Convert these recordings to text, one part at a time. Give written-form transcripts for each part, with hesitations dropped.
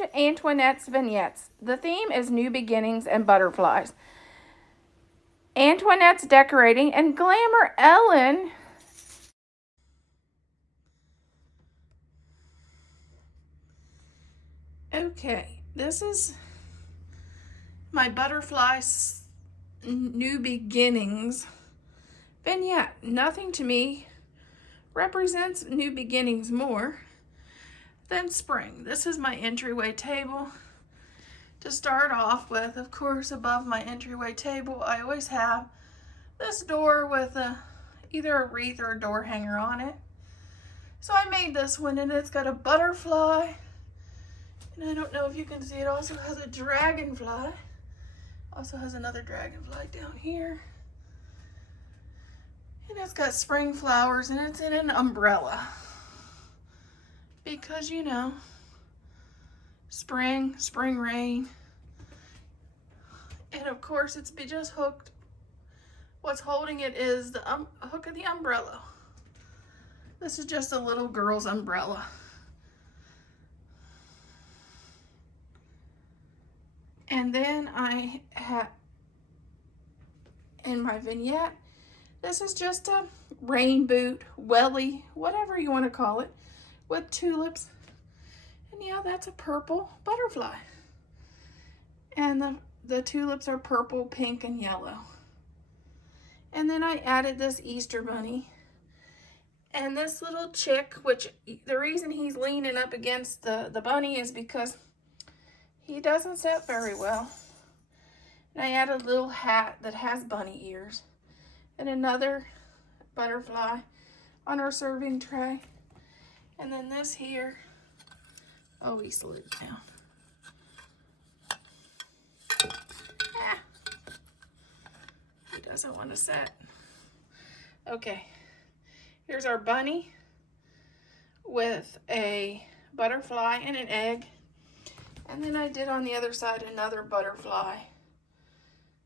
to Antoinette's vignettes. The theme is new beginnings and butterflies. Antoinette's decorating and Glamour Ellen okay, this is my butterflies new beginnings vignette. Nothing to me represents new beginnings more than spring. This is my entryway table to start off with. Of course, above my entryway table, I always have this door with either a wreath or a door hanger on it. So I made this one, and it's got a butterfly, and I don't know if you can see, it also has a dragonfly. Also has another dragonfly down here. And it's got spring flowers, and it's in an umbrella. Because, you know, spring rain. And of course, it's just hooked. What's holding it is the hook of the umbrella. This is just a little girl's umbrella. And then I have, in my vignette, this is just a rain boot, welly, whatever you want to call it, with tulips. And yeah, that's a purple butterfly. And the tulips are purple, pink, and yellow. And then I added this Easter bunny. And this little chick, which the reason he's leaning up against the bunny is because he doesn't sit very well. And I added a little hat that has bunny ears. And another butterfly on our serving tray. And then this here, oh, he slid down. Ah, he doesn't want to sit. Okay, here's our bunny with a butterfly and an egg. And then I did on the other side another butterfly,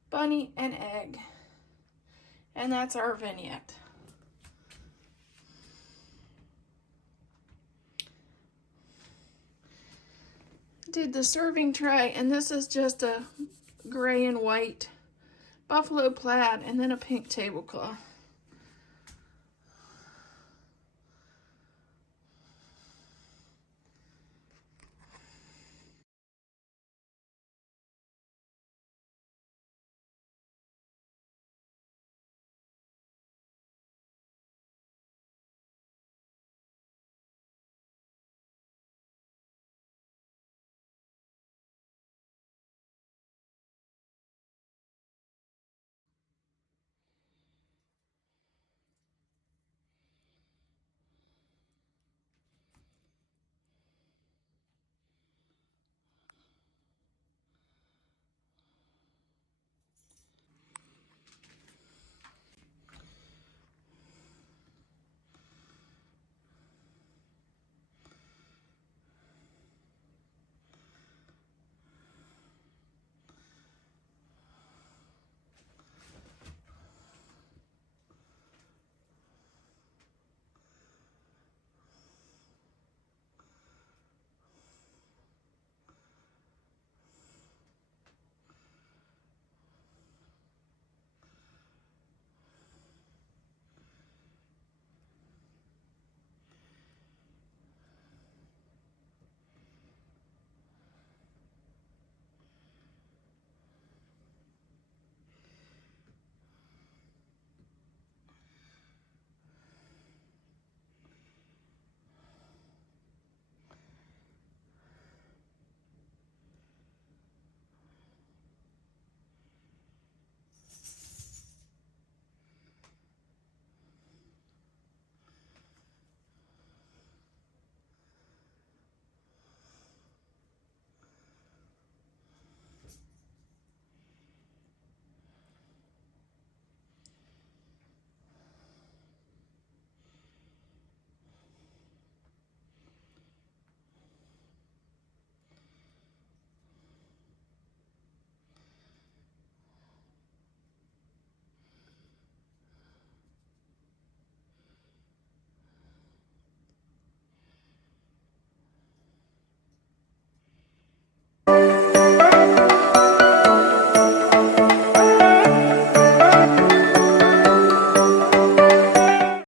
bunny, and egg. And that's our vignette. Did the serving tray, and this is just a gray and white buffalo plaid and then a pink tablecloth.